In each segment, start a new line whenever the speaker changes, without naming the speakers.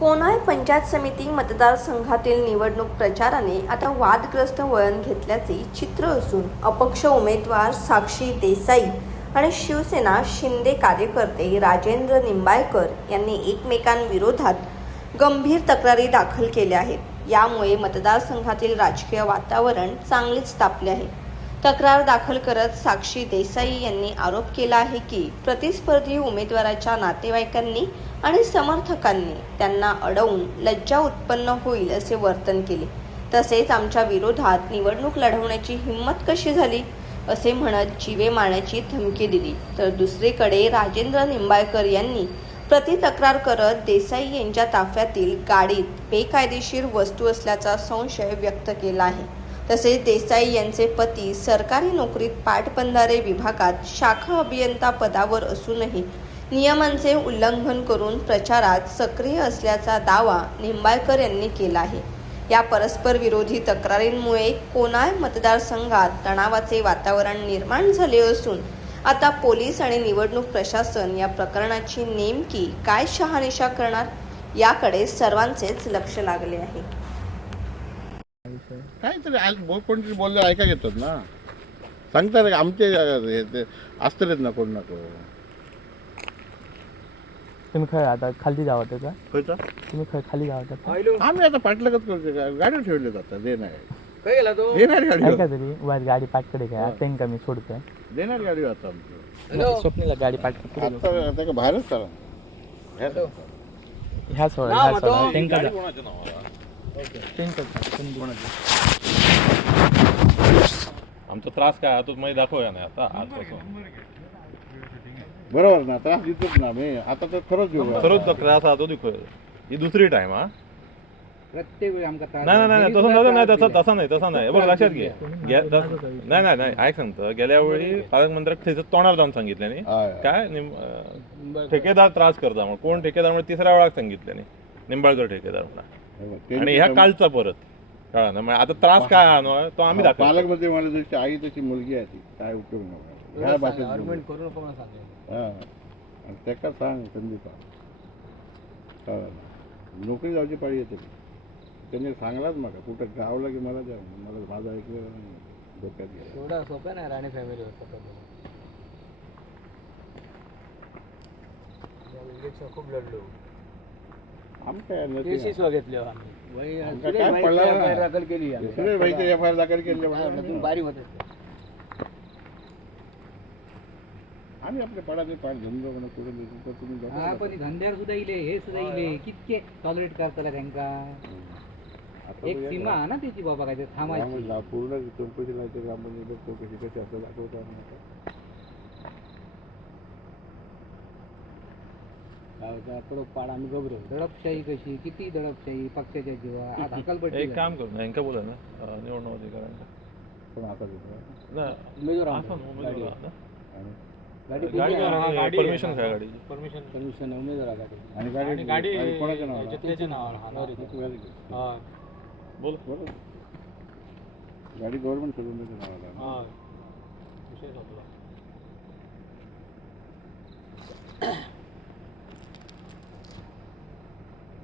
कोणाय पंचायत समिती मतदारसंघातील निवडणूक प्रचाराने आता वादग्रस्त वळण घेतल्याचे चित्र असून अपक्ष उमेदवार साक्षी देसाई आणि शिवसेना शिंदे कार्यकर्ते राजेंद्र निंबाळकर यांनी एकमेकांविरोधात गंभीर तक्रारी दाखल केल्या आहेत. यामुळे मतदारसंघातील राजकीय वातावरण चांगलेच तापले आहे. तक्रार दाखल करत साक्षी देसाई यांनी आरोप केला आहे की प्रतिस्पर्धी उमेदवाराच्या नातेवाईकांनी आणि समर्थकांनी त्यांना अडवून लज्जा उत्पन्न होईल असे वर्तन केले. तसेच आमच्या विरोधात निवडणूक लढवण्याची हिंमत कशी झाली? असे म्हणत जीवे मारण्याची धमकी दिली. तर दुसरीकडे राजेंद्र निंबाळकर यांनी प्रतितक्रार करत देसाई यांच्या ताफ्यातील गाडीत बेकायदेशीर वस्तू असल्याचा संशय व्यक्त केला आहे. तसेच देसाई यांचे पती सरकारी नोकरीत पाटबंधारे विभागात शाखा अभियंता पदावर असूनही नियमांचे उल्लंघन करून प्रचारात सक्रिय असल्याचा दावा निंबाळकर यांनी केला आहे. या परस्पर विरोधी तक्रारींमुळे कोणाय मतदारसंघात तणावाचे वातावरण निर्माण झाले असून आता पोलीस आणि निवडणूक प्रशासन या प्रकरणाची नेमकी काय शहानिशा करणार याकडे सर्वांचेच लक्ष लागले आहे.
काहीतरी आल- बो- कोणतरी बोललं ऐका घेतात ना. सांगतात का आमचे हे ते असतलेच ना कोण ना कोण.
तुम्ही खरं आता खाली जावं त्याचा
होतं?
तुम्ही खरं खाली जावं त्याचा
आम्ही आता पाठलागच करतो का? गाडीवर ठेवले जातात देणार
काय गेला तो?
देणार गाडीवर.
ऐका तरी वर गाडी पाटकडे काय आता का मी सोडतोय.
देणार गाडीवर आता आमचं.
हॅलो.
स्वप्नीला गाडी पाटकडे
आता त्या का बाहेरच करा बाहेर
हॅलो.
ह्या सोडा
नाव
ह्या
तो?
त्यांका जा.
आमचा त्रास काय? तो मध्ये दाखवूया नाही आता. आज
बरोबर ना त्रास देतोच ना मी. आता तर खरंच घेऊ
तो त्रास हा तो दिखोय ही दुसरी टाइम हा.
प्रत्येक वेळी आमका त्रास
नाही नाही तसं नव्हतं नाही तसं. तसं नाही तसं नाही. बघ लक्षात घे. नाही नाही नाही ऐक सांगतो. गेल्या वेळी पालकमंत्र्याक थंयचं तोंडार जाऊन सांगितल्याने
हाय.
काय? निम- ठेकेदार त्रास करता म्हणून कोण ठेकेदार म्हणून तिसऱ्या वेळाक सांगितल्याने निंबाळकर ठेकेदार म्हणून. आणि ह्या कालचा परत कळा ना? म्हणजे आता त्रास काय हा? नो तो आम्ही दाखवतो.
पालकमंत्री मला जशी आई तशी मुलगी आहे ती काय उपयोग नाही ह्या भाषेत
करू नको.
हा. आणि त्याका सांग संदीपा? कळलं. नोकरी जाऊची पाळी येते. त्यांनी सांगलाच मग कुठं गावला की मला द्या मला माझं ऐकलं नाही. डोक्यात गेलं.
एवढा सोपं नाही राणे फॅमिलीवर खूप लढलो. केसीस घेतले आम्ही. वही-
आमका
सुरेश
काय
भाईची
पडलं
FIR
ना?
दाखल केली
एफ आय आर दाखल
हा, होते
आम्ही आपल्या पडाचे पाठ धंदो म्हणून कुठे तर तुम्ही
हा
जाता
पण धंद्यार सुद्धा इले हे सुद्धा इले. कितके टॉलरेट करताला त्यांका.
आता
एक सीमा
ना.
हा ना त्याची बाबा काय ते थांबायची.
पूर्ण चौकशी लावते ग्रामपंचायत चौकशी कशी असं दाखवतो आम्ही आता.
काय होतं, कडक पाड आम्ही गबरो.
दडपशाही कशी? किती दडपशाही? पक्षाच्या जीवा? आज हकालपट्टी
एक काम करू ना यांका बोला ना निवडणूक अधिकाऱ्यांना
उमेदवार आमचा.
हा
गाडी.
परमिशन गाडीची
परमिशन. उमेदवार आहे गाडी.
आणि गाडी कोणाच्या नावाला? good.
बोल.
बरोबर गाडी गव्हर्नमेंट सोडून देते नावाला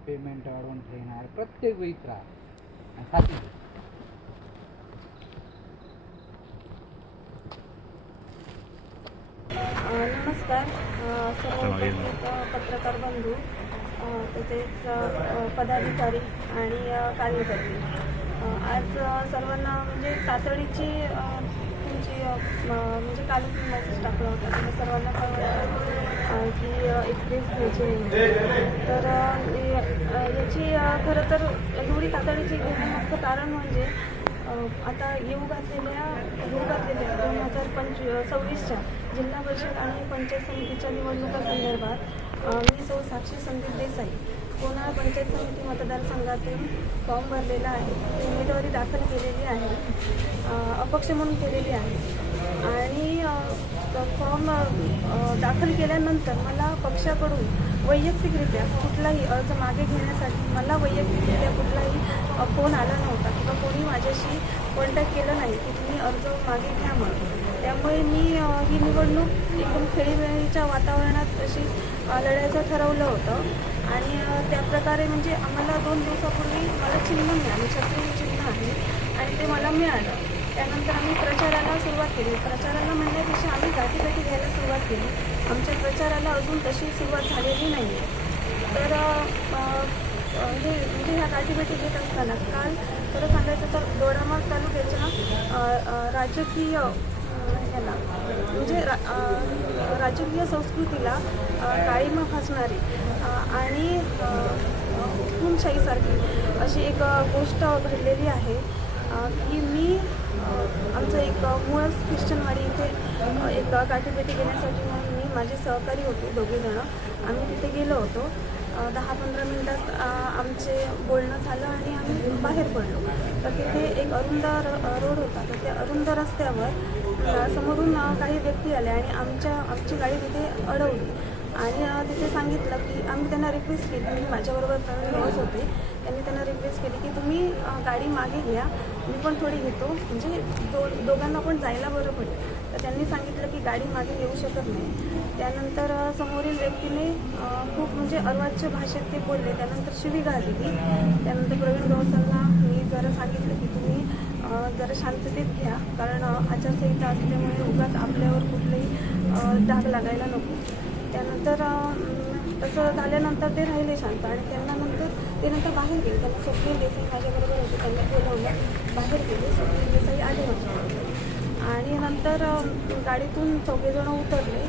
पेमेंट ॲडव्हान्स घेणार प्रत्येक वेळी त्रास. आणि खाती
नमस्कार. पत्रकार बंधू तसेच पदाधिकारी आणि कार्यकर्ते. आज सर्वांना म्हणजे तातडीची तुमची म्हणजे काल मेसेज टाकला होता. तुम्ही सर्वांना की अ, एक घ्यायची तर याची खरं तर एवढी तातडीची घेण्यामागचं कारण म्हणजे आता येऊ घातलेल्या येऊ घातलेल्या दोन हजार पंचवी सव्वीसच्या जिल्हा परिषद आणि पंचायत समितीच्या निवडणुकासंदर्भात मी सौ साक्षी संदीप देसाई कोणा पंचायत समिती मतदारसंघातून फॉर्म भरलेला आहे उमेदवारी दाखल केलेली आहे अपक्ष म्हणून केलेली आहे. आणि फॉर्म दाखल केल्यानंतर मला पक्षाकडून वैयक्तिकरित्या कुठलाही अर्ज मागे घेण्यासाठी मला वैयक्तिकरित्या कुठलाही फोन आला नव्हता किंवा कोणी माझ्याशी कॉन्टॅक्ट केलं नाही की तुम्ही अर्ज मागे घ्या म्हणून. त्यामुळे मी ही निवडणूक एकदम खेळीमेळीच्या वातावरणात अशी लढायचं ठरवलं होतं. आणि त्या
प्रकारे म्हणजे आम्हाला दोन दिवसापूर्वी मला चिन्ह मिळालं छत्री चिन्ह आहे आणि ते मला मिळालं. त्यानंतर आम्ही प्रचाराला सुरुवात केली. प्रचाराला म्हणण्यापेक्षा आम्ही गाठीगाठी घ्यायला सुरुवात केली. आमच्या प्रचाराला अजून तशी सुरुवात झालेली नाही आहे तर हे म्हणजे ह्या गाठीभेटी घेत असताना काल खरं सांगायचं तर दोडामार्ग तालुक्याच्या राजकीय ह्याला म्हणजे रा राजकीय संस्कृतीला अ, काळीमा फासणारी आणि हुकुमशाहीसारखी अशी एक गोष्ट घडलेली आहे की मी आमचं एक अ, मुळच ख्रिश्चनवाडी इथे एक काठीपेटी घेण्यासाठी म्हणून मी माझे सहकारी होते दोघेजणं आम्ही तिथे गेलो होतो. दहा पंधरा मिनटात आमचे बोलणं झालं आणि आम्ही बाहेर पडलो. तर तिथे एक अरुंद र- रोड होता. तर त्या अरुंद रस्त्यावर समोरून काही व्यक्ती आल्या आणि आमच्या आमची गाडी तिथे अडवली. आणि तिथे सांगितलं की आम्ही त्यांना रिक्वेस्ट केली. मी माझ्याबरोबर प्रवीण होते. त्यांनी त्यांना रिक्वेस्ट केली की तुम्ही गाडी मागे घ्या. मी पण थोडी घेतो. म्हणजे दो दोघांना पण जायला बरं पडेल. तर त्यांनी सांगितलं की गाडी मागे येऊ शकत नाही. त्यानंतर समोरील व्यक्तीने खूप म्हणजे अर्वाच्य भाषेत ते बोलले. त्यानंतर शिवीगाळ दिली त्यानंतर प्रवीण गवसांना मी जरा सांगितलं की तुम्ही जरा शांततेत घ्या. कारण आचारसंहिता असल्यामुळे उगाच आपल्यावर कुठलेही डाग लागायला नको. त्यानंतर तसं झाल्यानंतर ते राहिले शांत. आणि त्यांना नंतर ते नंतर बाहेर गेले. त्यांना स्वप्नील देसाई माझ्याबरोबर होते. त्यांनी बोलवलं. बाहेर गेले. स्वप्नील देसाई आले माझ्याबरोबर आणि नंतर गाडीतून चौघेजणं उतरले.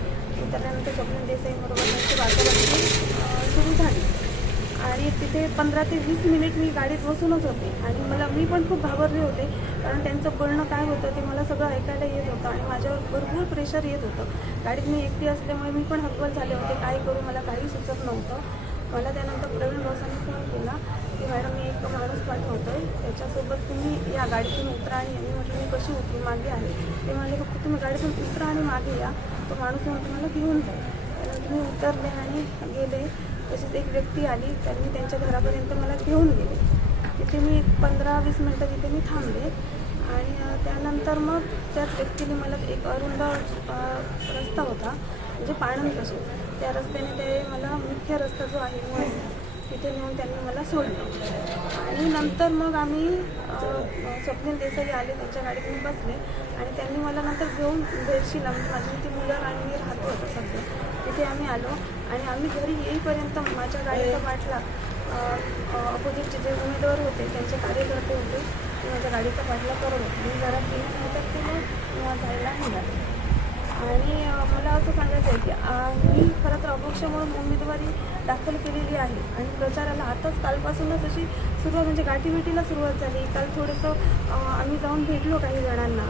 उतरल्यानंतर स्वप्नील देसाईबरोबर त्यांची वाटाघाटी सुरू झाली. आणि तिथे पंधरा ते वीस मिनिट मी गाडीत बसूनच होते. आणि मला मी पण खूप घाबरले होते. कारण त्यांचं बोलणं काय होतं ते मला सगळं ऐकायला येत होतं. आणि माझ्यावर भरपूर प्रेशर येत होतं. गाडीत मी एकटी असल्यामुळे मी पण हतबल झाले होते. काय करू मला काही सुचत नव्हतं. मला त्यानंतर प्रवीण बॉसांनी फोन केला की मॅडम मी एक माणूस पाठवतो आहे त्याच्यासोबत तुम्ही या गाडीतून उतरा आणि यांनी म्हटलं मी कशी उतरू? मागे आहे. ते म्हणाले फक्त तुम्ही गाडीतून उतरा आणि मागे या. तो माणूस म्हणून तुम्हाला घेऊन जाईल त्यानंतर मी उतरले आणि गेले. तशीच एक व्यक्ती आली. त्यांनी त्यांच्या घरापर्यंत मला घेऊन गेले. तिथे मी पंधरा वीस मिनटं तिथे मी थांबले. आणि त्यानंतर मग त्याच व्यक्तीने मला एक अरुंद रस्ता होता म्हणजे पाणंद कसे त्या रस्त्याने ते मला मुख्य रस्ता जो आहे तिथे नेऊन त्यांनी मला सोडलं. आणि नंतर मग आम्ही स्वप्नील देसाई आले त्यांच्या गाडीत मी बसले आणि त्यांनी मला नंतर घेऊन भेटशील म्हणजे माझी ती मुलं आणि मी राहतो होतो सध्या. तिथे आम्ही आलो आणि आम्ही घरी येईपर्यंत माझ्या गाडीचा पाठला अपोजिटचे जे उमेदवार होते त्यांचे कार्यकर्ते होते ते माझ्या गाडीचा पाठला करत होते. मी घरात गेल्यानंतर ते मग जायला निघाले. आणि मला असं सांगायचं आहे की मी खरं तर अपक्ष म्हणून उमेदवारी दाखल केलेली आहे. आणि प्रचाराला आताच कालपासूनच अशी सुरुवात म्हणजे गाठीभेटीला सुरुवात झाली. काल थोडंसं आम्ही जाऊन भेटलो काही जणांना.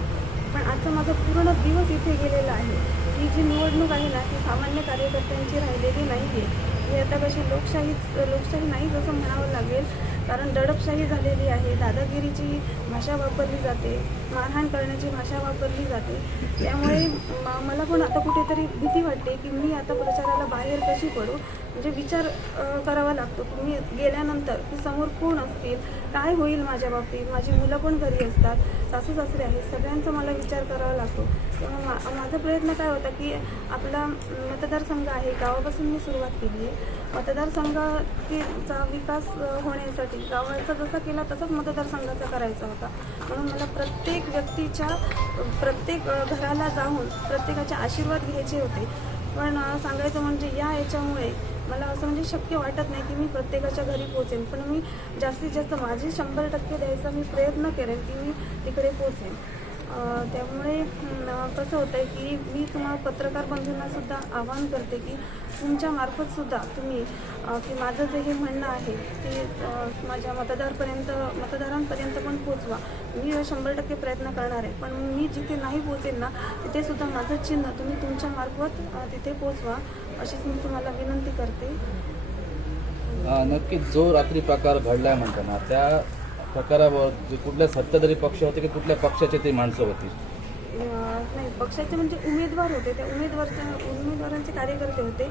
पण आजचा माझा पूर्ण दिवस इथे गेलेला आहे. ही जी निवडणूक आहे ना ती सामान्य कार्यकर्त्यांची राहिलेली नाही आहे हे आता कशी लोकशाही लोकशाही नाहीच असं म्हणावं लागेल. कारण दडपशाही झालेली आहे. दादागिरीची भाषा वापरली जाते. मारहाण करण्याची भाषा वापरली जाते. त्यामुळे मला पण आता कुठेतरी भीती वाटते की मी आता प्रचाराला बाहेर कशी पडू? म्हणजे विचार करावा लागतो की मी गेल्यानंतर की समोर कोण असतील? काय होईल माझ्या बाबतीत? माझी मुलं पण घरी असतात. सासू सासरे आहेत. सगळ्यांचा मला विचार करावा लागतो. मा माझा प्रयत्न काय होता की आपला मतदारसंघ आहे. गावापासून मी सुरुवात केली आहे. मतदारसंघाचा विकास होण्यासाठी होण्यासाठी गावाचा जसा केला तसाच मतदारसंघाचा करायचा होता. म्हणून मला प्रत्येक व्यक्तीच्या प्रत्येक घराला जाऊन प्रत्येकाचे आशीर्वाद घ्यायचे होते. पण सांगायचं म्हणजे या याच्यामुळे मला असं म्हणजे शक्य वाटत नाही की मी प्रत्येकाच्या घरी पोचेन पण मी जास्तीत जास्त माझे शंभर टक्के द्यायचा मी प्रयत्न करेन की मी तिकडे पोचेन त्यामुळे कसं होतं आहे की मी तुम्हाला पत्रकार बंधूंनासुद्धा आवाहन करते की तुमच्या तुम्ही की माझं जे हे म्हणणं आहे ते माझ्या मतदारपर्यंत मतदारांपर्यंत पण पोचवा. मी शंभर टक्के प्रयत्न करणार आहे. पण मी जिथे नाही पोचेन ना तिथेसुद्धा माझं चिन्ह तुम्ही तुमच्या मार्फत तिथे पोचवा अशीच मी तुम्हाला विनंती करते.
नक्कीच. जो रात्री प्रकार घडलाय म्हणताना त्या प्रकारावर कुठल्या सत्ताधारी पक्ष होते की कुठल्या पक्षाचे ते माणसं होती?
नाही पक्षाचे म्हणजे उमेदवार होते. त्या उमेदवारच्या उमेदवारांचे कार्यकर्ते होते.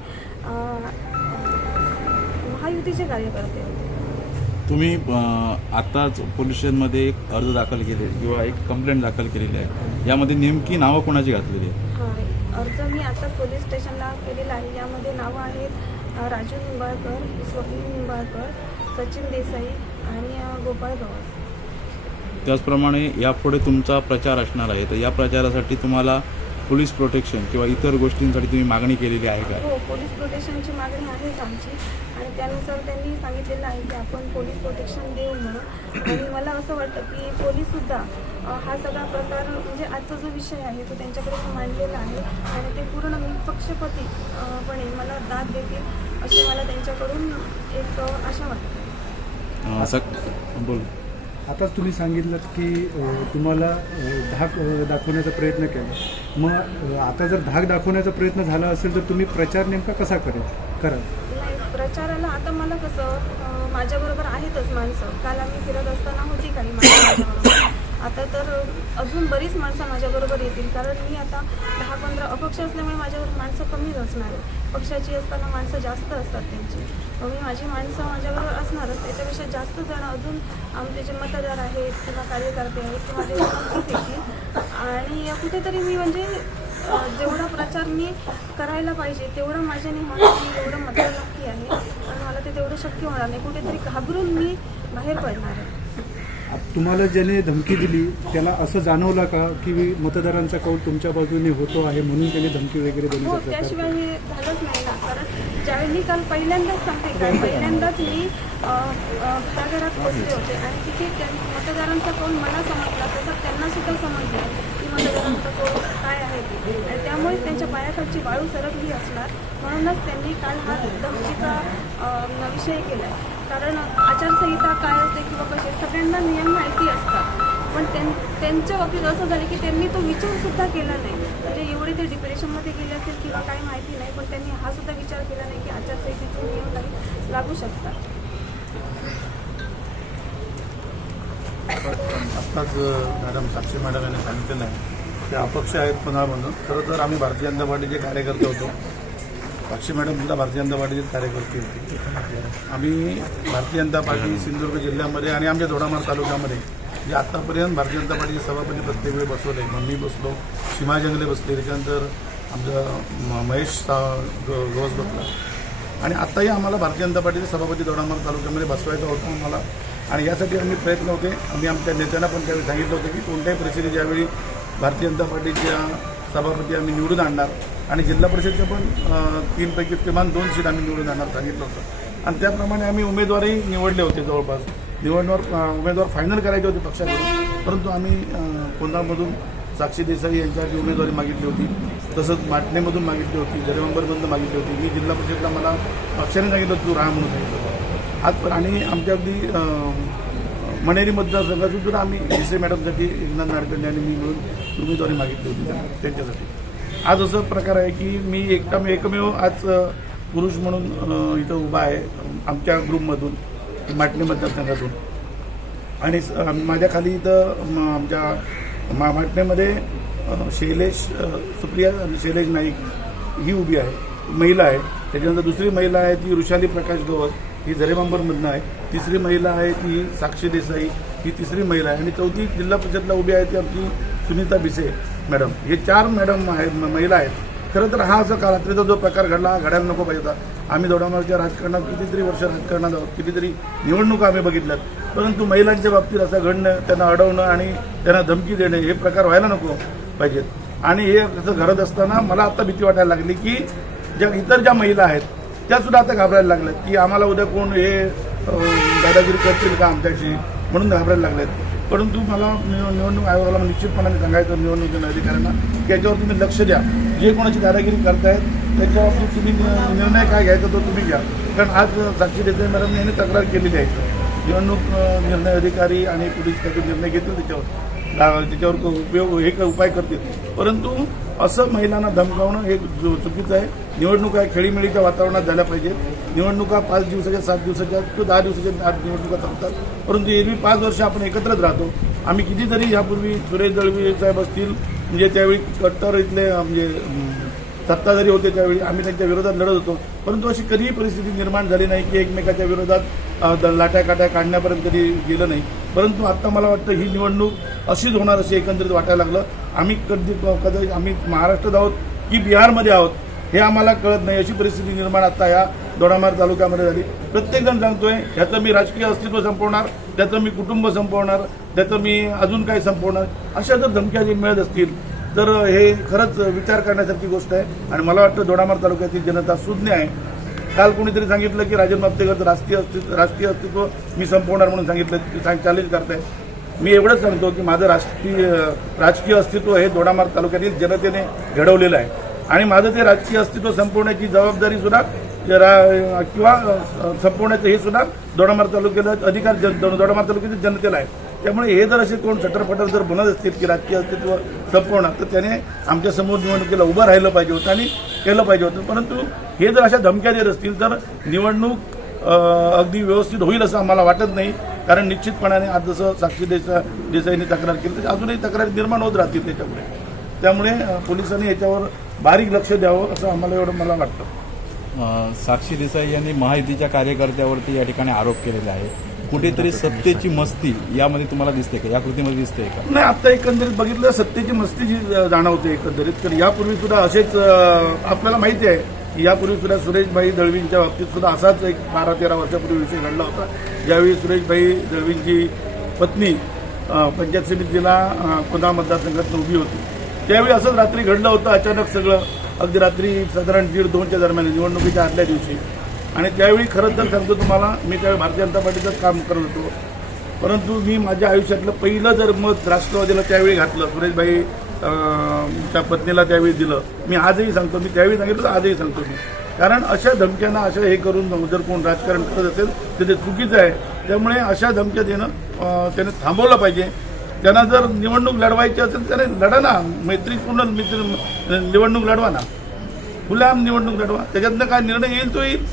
महायुतीचे कार्यकर्ते होते.
तुम्ही अं, आताच पोलीस स्टेशनमध्ये एक अर्ज दाखल केले किंवा एक कंप्लेंट दाखल केलेली आहे. यामध्ये नेमकी नावं कोणाची घातलेली आहे
हा अर्ज मी आताच पोलीस स्टेशनला केलेला आहे. यामध्ये नावं आहेत राजू निंबाळकर स्वप्नील निंबाळकर सचिन देसाई आणि गोपाळ गवस.
त्याचप्रमाणे यापुढे तुमचा प्रचार असणार आहे. तर या प्रचारासाठी तुम्हाला पोलीस प्रोटेक्शन किंवा इतर गोष्टींसाठी तुम्ही मागणी केलेली आहे का?
हो पोलीस प्रोटेक्शनची मागणी आहेच आमची. आणि त्यानुसार त्यांनी सांगितलेलं आहे की आपण पोलीस प्रोटेक्शन देऊ म्हणून. आणि मला असं वाटतं की पोलीससुद्धा हा सगळा प्रकार म्हणजे आजचा जो विषय आहे तो त्यांच्याकडे मांडलेला आहे. आणि ते पूर्ण निपक्षपाती अ, पणे मला दाद देतील अशी मला त्यांच्याकडून एक आशा वाटते.
अं, सक बोल.
आताच तुम्ही सांगितलं की तुम्हाला धाक दाखवण्याचा प्रयत्न केला. मग आता जर धाक दाखवण्याचा प्रयत्न झाला असेल तर तुम्ही प्रचार नेमका कसा करेल? कराल
नाही प्रचाराला आता मला कसं माझ्याबरोबर आहेतच माणसं. काल आम्ही फिरत असताना होती काही माणसं आता तर अजून बरीच माणसं माझ्याबरोबर येतील कारण मी आता दहा पंधरा अपक्ष असल्यामुळे माझ्याबरोबर माणसं कमीच असणार आहे पक्षाची असताना माणसं जास्त असतात त्यांची. मी माझी माणसं माझ्याबरोबर असणारच त्याच्यापेक्षा जास्त जण अजून आमचे जे मतदार आहेत किंवा कार्यकर्ते आहेत ते माझ्याबरोबर नक्कीच येतील आणि कुठेतरी मी म्हणजे जेवढा प्रचार मी करायला पाहिजे तेवढं माझ्याने होणार मी एवढं मतदार नक्की आहे. पण मला ते तेवढं शक्य होणार नाही. कुठेतरी घाबरून मी बाहेर पडणार आहे.
तुम्हाला ज्याने धमकी दिली त्याला असं जाणवलं का की मतदारांचा कौल तुमच्या बाजूने होतो आहे म्हणून त्याने धमकी वगैरे
हो
देण्याचा प्रकार
त्याशिवाय? हे झालंच नाही ना. कारण ज्यावेळी मी काल पहिल्यांदाच सांगते काल पहिल्यांदाच मी घराघरात बसले होते आणि तिथे त्या मतदारांचा कौल मला समजला तसं त्यांना सुद्धा समजलं की मतदारांचा कौल काय आहे ते. आणि त्यामुळेच त्यांच्या पायाखालची वाळू सरकली असणार. म्हणूनच त्यांनी काल हा धमकीचा विषय केला. कारण आचारसंहिता काय असते किंवा कसे सगळ्यांना नियम माहिती असतात. पण त्यां त्यांच्या बाबतीत असं झालं की त्यांनी तो विचारसुद्धा केला नाही. म्हणजे एवढे ते डिप्रेशनमध्ये गेले असेल किंवा काही माहिती नाही पण त्यांनी हा सुद्धा विचार केला नाही की आचारसंहितेचे नियम काही लागू शकतात.
आत्ताच मॅडम साक्षी मॅडम यांनी सांगितलेलं आहे. ते अपक्ष आहेत पुन्हा म्हणून खरं तर आम्ही भारतीय जनता पार्टीचे कार्यकर्ते होतो. साक्षी मॅडम सुद्धा भारतीय जनता पार्टीचे कार्यकर्ते होते. आम्ही भारतीय जनता पार्टी सिंधुदुर्ग जिल्ह्यामध्ये आणि आमच्या दोडामार तालुक्यामध्ये जे आत्तापर्यंत भारतीय जनता पार्टीचे सभापती प्रत्येक वेळी बसवले. मग मी बसलो. सीमा जंगले बसले. त्याच्यानंतर आमचं म- महेश सा- ग- गवस बसला. आणि आत्ताही आम्हाला भारतीय जनता पार्टीचे सभापती दोडामार तालुक्यामध्ये बसवायचं होतं आम्हाला. आणि यासाठी आम्ही प्रयत्न होते. आम्ही आमच्या नेत्यांना पण त्यावेळी सांगितलं होतं की कोणत्याही परिस्थितीत ज्यावेळी भारतीय जनता पार्टीच्या सभापती आम्ही निवडून आणणार आणि जिल्हा परिषदचं पण तीनपैकी किमान दोन सीट आम्ही निवडून आणणार सांगितलं होतं. आणि त्याप्रमाणे आम्ही उमेदवारही निवडले होते जवळपास. निवडणूक उमेदवार फायनल करायचे होते पक्षाकडून. परंतु आम्ही अं, कोंढामधून साक्षी देसाई यांच्यासाठी उमेदवारी मागितली होती. तसंच माटणेमधून मागितली होती जरेमंबरमधून मागितली होती. मी जिल्हा परिषदला मला पक्षाने सांगितलं होतं तू राहा म्हणून. सांगितलं होतं आज पण आणि आमच्या अगदी मणेरी मतदारसंघातून सुद्धा आम्ही एस ए मॅडमसाठी एकनाथ नाडकर्णी आणि मी मिळून उमेदवारी मागितली होती त्यांच्यासाठी. आज असं प्रकार आहे की मी एकटा एकमेव आज पुरुष म्हणून इथं उभा आहे आमच्या ग्रुपमधून माटणी मतदारसंघातून. आणि स- माझ्या खाली इथं आमच्या मा माटणेमध्ये शैलेश सुप्रिया शैलेश नाईक ही उभी आहे महिला आहे. त्याच्यानंतर दुसरी महिला आहे ती ऋषाली प्रकाश गवत ही झरेबांबरमधनं आहे. तिसरी महिला आहे ती साक्षी देसाई ही तिसरी महिला आहे. आणि चौथी जिल्हा परिषदला उभी आहे ती आमची सुनीता बिसे मॅडम. हे चार मॅडम आहेत महिला आहेत. खरं तर हा असं का रात्रीचा जो प्रकार घडला हा घडायला नको पाहिजे होता. आम्ही दोडामारच्या राजकारणात कितीतरी वर्ष राजकारणात आहोत कितीतरी निवडणुका आम्ही बघितल्यात. परंतु महिलांच्या बाबतीत असं घडणं त्यांना अडवणं आणि त्यांना धमकी देणं हे प्रकार व्हायला नको पाहिजेत. आणि हे असं घडत असताना मला आता भीती वाटायला लागली की ज्या इतर ज्या महिला आहेत त्या सुद्धा आता घाबरायला लागल्यात की आम्हाला उद्या कोण हे दादागिरी करतील का आमच्याशी? म्हणून घाबरायला लागल्यात. परंतु मला निव- निवडणूक आयोगाला निश्चितपणाने सांगायचं निवडणूक अधिकाऱ्यांना की याच्यावर तुम्ही लक्ष द्या. जे कोणाची दादागिरी करतायत त्याच्यावर तुम्ही निर्णय काय घ्यायचा तो तुम्ही घ्या. कारण आज साक्षी देसाई मॅडम यांनी तक्रार केलेली आहे. निवडणूक निर्णय अधिकारी आणि पोलीस काही निर्णय घेतील त्याच्यावर. त्याच्यावर उपयोग हे काय उपाय करतील? परंतु असं महिलांना धमकावणं हे चुकीचं आहे. निवडणुका खेळीमेळीच्या वातावरणात झाल्या पाहिजेत. निवडणुका पाच दिवसाच्या सात दिवसाच्या किंवा दहा दिवसाच्या आठ निवडणुका चालतात परंतु एरवी पाच वर्ष आपण एकत्रच राहतो. आम्ही कितीतरी यापूर्वी सुरेश दळवी साहेब असतील म्हणजे त्यावेळी कट्टर इथले म्हणजे सत्ताधारी होते त्यावेळी आम्ही त्यांच्या विरोधात लढत होतो. परंतु अशी कधीही परिस्थिती निर्माण झाली नाही की एकमेकाच्या विरोधात लाट्याकाट्या लाट्या काट्या काढण्यापर्यंत कधी गेलं नाही. परंतु आत्ता मला वाटतं ही निवडणूक अशीच होणार अशी एकंदरीत वाटायला लागलं. आम्ही कधी कधी आम्ही महाराष्ट्रात आहोत की बिहारमध्ये आहोत हे आम्हाला कळत नाही. अशी परिस्थिती निर्माण आता या दोडामार तालुक्यामध्ये झाली. प्रत्येकजण सांगतोय ह्याचं मी राजकीय अस्तित्व संपवणार त्याचं मी कुटुंब संपवणार त्याचं मी अजून काय संपवणार. अशा जर धमक्या जी मिळत असतील तर हे खरंच विचार करण्यासारखी गोष्ट आहे. आणि मला वाटतं दोडामार तालुक्यातील जनता सुज्ञ आहे. काल कोणीतरी सांगितलं की राजन बापतेकरचं राष्ट्रीय अस्तित्व राष्ट्रीय अस्तित्व मी संपवणार म्हणून सांगितलं चॅलेंज करताय. मी एवढंच सांगतो की माझं राष्ट्रीय राजकीय अस्तित्व हे दोडामार तालुक्यातील जनतेने घडवलेलं आहे. आणि माझं ते राजकीय अस्तित्व संपवण्याची जबाबदारी सुद्धा किंवा संपवण्याचं हे सुद्धा दोडामार तालुक्याला अधिकार जन दोडामार तालुक्यातील जनतेला आहे. त्यामुळे हे जर असे कोण छटरफटर जर बनत असतील की राजकीय अस्तित्व संपवणार तर त्याने आमच्यासमोर निवडणुकीला उभं राहिलं पाहिजे होतं आणि केलं पाहिजे होतं. परंतु हे जर अशा धमक्या देत असतील तर निवडणूक अगदी व्यवस्थित होईल असं आम्हाला वाटत नाही. कारण निश्चितपणाने आज जसं साक्षी देसा देसाईने तक्रार केली तर अजूनही तक्रार निर्माण होत राहतील त्याच्यामुळे. त्यामुळे पोलिसांनी याच्यावर बारीक लक्ष द्यावं असं आम्हाला एवढं मला वाटतं.
साक्षी देसाई यांनी महायुतीच्या कार्यकर्त्यावरती या ठिकाणी आरोप केलेला आहे कुठेतरी सत्तेची मस्ती यामध्ये तुम्हाला दिसते का? या कृतीमध्ये दिसते का?
नाही आता एकंदरीत बघितलं सत्तेची मस्ती जी जाणवते एकंदरीत. तर यापूर्वी सुद्धा असेच आपल्याला माहिती आहे की यापूर्वी सुद्धा सुरेशभाई दळवींच्या बाबतीत सुद्धा असाच एक बारा तेरा वर्षापूर्वी विषय घडला होता. ज्यावेळी सुरेशभाई दळवींची पत्नी पंचायत समितीला अ, कुंदा मतदारसंघातून उभी होती. त्यावेळी असंच रात्री घडलं होतं अचानक सगळं. अगदी रात्री साधारण दीड दोनच्या दरम्यान निवडणुकीच्या आदल्या दिवशी. आणि त्यावेळी खरंच तर सांगतो तुम्हाला मी त्यावेळी भारतीय जनता पार्टीचंच काम करत होतो. परंतु मी माझ्या आयुष्यातलं पहिलं जर मत राष्ट्रवादीला त्यावेळी घातलं सुरेशभाई त्या पत्नीला त्यावेळी दिलं मी आजही सांगतो मी त्यावेळी सांगितलं तर आजही सांगतो मी. कारण अशा धमक्यांना अशा हे करून जर कोण राजकारण करत असेल तर ते चुकीचं आहे त्यामुळे अशा धमक्या देणं त्याने थांबवलं पाहिजे. त्यांना जर निवडणूक लढवायची असेल त्याने लढा ना. मैत्रीपूर्ण मित्र निवडणूक लढवा ना. खुलाम निवडणूक लढवा. त्याच्यातनं काय निर्णय येईल तो येईल.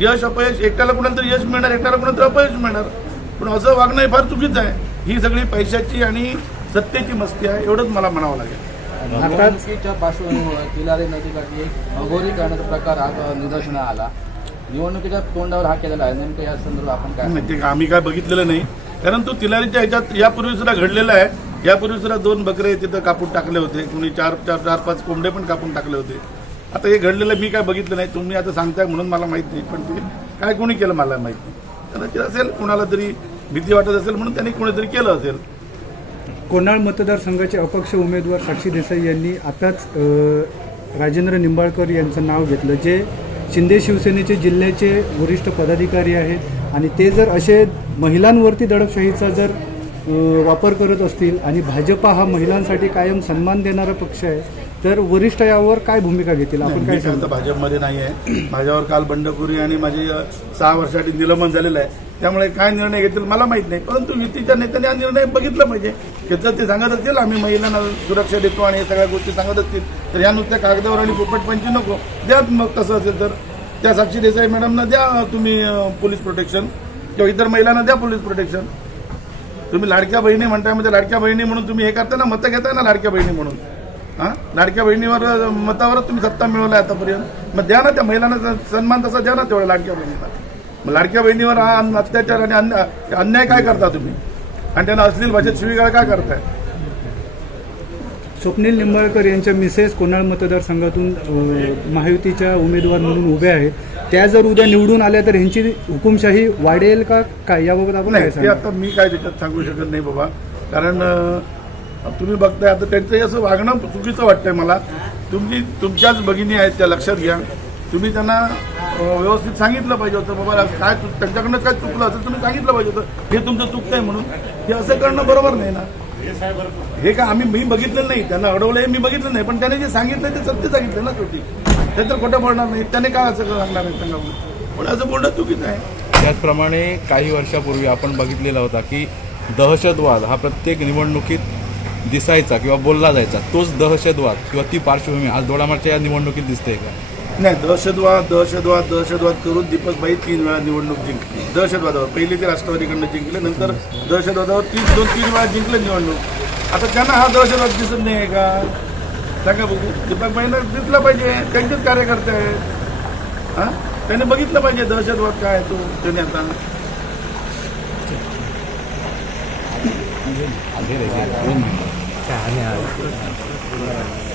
यश अपयश एकट्याला कोणाला तरी यश मिळणार एकट्याला कोणाला तरी अपयश मिळणार. पण असं वागणं हे फार चुकीचं आहे. ही सगळी पैशाची आणि सत्तेची मस्ती आहे एवढंच मला म्हणावं लागेल.
निवडणुकीच्या पार्श्वभूमीवर तिलारी नदीकाठी एक अघोरी करण्याचा प्रकार आज निदर्शना आला. निवडणुकीच्या तोंडावर हा केलेला आहे. नेमकं या संदर्भात आपण काय
नाही, ते आम्ही काय बघितलेलं नाही. कारण तो तिलारीच्या ह्याच्यात यापूर्वी सुद्धा घडलेला आहे. यापूर्वी सुद्धा दोन बकरे तिथं कापून टाकले होते. कुणी चार चार चार पाच कोंबडे पण कापून टाकले होते. आता हे घडलेलं मी काय बघितलं नाही तुम्ही आता सांगताय म्हणून मला माहीत नाही पण ते काय कोणी केलं मला माहीत नाही. कदाचित असेल कोणाला तरी भीती वाटत असेल म्हणून त्यांनी कोणीतरी केलं असेल.
कोणाळ मतदारसंघाचे अपक्ष उमेदवार साक्षी देसाई यांनी आताच राजेंद्र निंबाळकर यांचं नाव घेतलं जे शिंदे शिवसेनेचे जिल्ह्याचे वरिष्ठ पदाधिकारी आहेत आणि ते जर असे महिलांवरती दडपशाहीचा जर वापर करत असतील आणि भाजपा हा महिलांसाठी कायम सन्मान देणारा पक्ष आहे तर वरिष्ठ यावर काय भूमिका घेतील? आपण काय सांगता
भाजपमध्ये नाही आहे. माझ्यावर काल बंडखोरी आणि माझे सहा वर्षासाठी निलंबन झालेलं आहे. त्यामुळे काय निर्णय घेतील मला माहीत नाही. परंतु युतीच्या नेत्याने हा निर्णय बघितला पाहिजे. त्याचं ते सांगत असतील आम्ही महिलांना सुरक्षा देतो आणि हे सगळ्या गोष्टी सांगत असतील तर या नुसत्या कागदावर आणि पोपटपंची नको. द्या मग तसं असेल तर. त्या साक्षी देसाई मॅडमना द्या तुम्ही पोलीस प्रोटेक्शन. किंवा इतर महिलांना द्या पोलीस प्रोटेक्शन. तुम्ही लाडक्या बहिणी म्हणताय म्हणजे लाडक्या बहिणी म्हणून तुम्ही हे करताय ना मतं घेताय ना लाडक्या बहिणी म्हणून? हां? लाडक्या बहिणीवर मतावरच तुम्ही सत्ता मिळवलाय आतापर्यंत. मग द्या ना त्या महिलांना सन्मान तसा द्या ना तेवढ्या लाडक्या बहिणीला. मग लाडक्या बहिणीवर हा अत्याचार आणि अन्याय अन्याय काय करता तुम्ही? आणि त्यांना अश्लील भाषेत शिवीगाळ काय करताय?
स्वप्नील निंबाळकर यांच्या मिसेस कोणाळ मतदारसंघातून महायुतीच्या उमेदवार म्हणून उभ्या आहेत. त्या जर उद्या निवडून आल्या तर ह्यांची हुकुमशाही वाढेल का? काय? याबाबत आपण
आता मी काय त्याच्यात सांगू शकत नाही बाबा. कारण तुम्ही बघताय आता त्यांचं असं वागणं चुकीचं वाटतंय मला. तुमची तुमच्याच भगिनी आहेत त्या लक्षात घ्या. तुम्ही त्यांना व्यवस्थित सांगितलं पाहिजे होतं बाबा काय चुक- त्यांच्याकडनं काय चुकलं असेल तुम्ही सांगितलं पाहिजे होतं हे तुमचं चुकतंय म्हणून. हे असं करणं बरोबर नाही ना. हे काय आम्ही मी बघितलं नाही त्यांना अडवलंय मी बघितलं नाही पण त्याने जे सांगितलं ते सत्य सांगितलं ना शेवटी. ते तर खोटं बोलणार नाही त्याने काय असं सांगणार नाही सांगा पण असं बोलणं चुकीचं आहे.
त्याचप्रमाणे काही वर्षापूर्वी आपण बघितलेला होता की दहशतवाद हा प्रत्येक निवडणुकीत दिसायचा किंवा बोलला जायचा तोच दहशतवाद किंवा ती पार्श्वभूमी. आज दोडामारच्या या निवडणुकीत दिसते का?
नाही दहशतवाद दहशतवाद दहशतवाद करून दीपकबाई तीन वेळा निवडणूक जिंकली. दहशतवादावर. पहिले ते राष्ट्रवादीकडनं जिंकले नंतर दहशतवादावर तीन दोन तीन वेळा जिंकले निवडणूक. आता त्यांना हा दहशतवाद दिसत नाही आहे का सांगा बघू? दीपकबाईंना दिसला पाहिजे. त्यांचेच कार्यकर्ते आहेत. हां? त्याने बघितलं पाहिजे दहशतवाद काय तो त्याने आता.
आहे, दोन मिनिटं.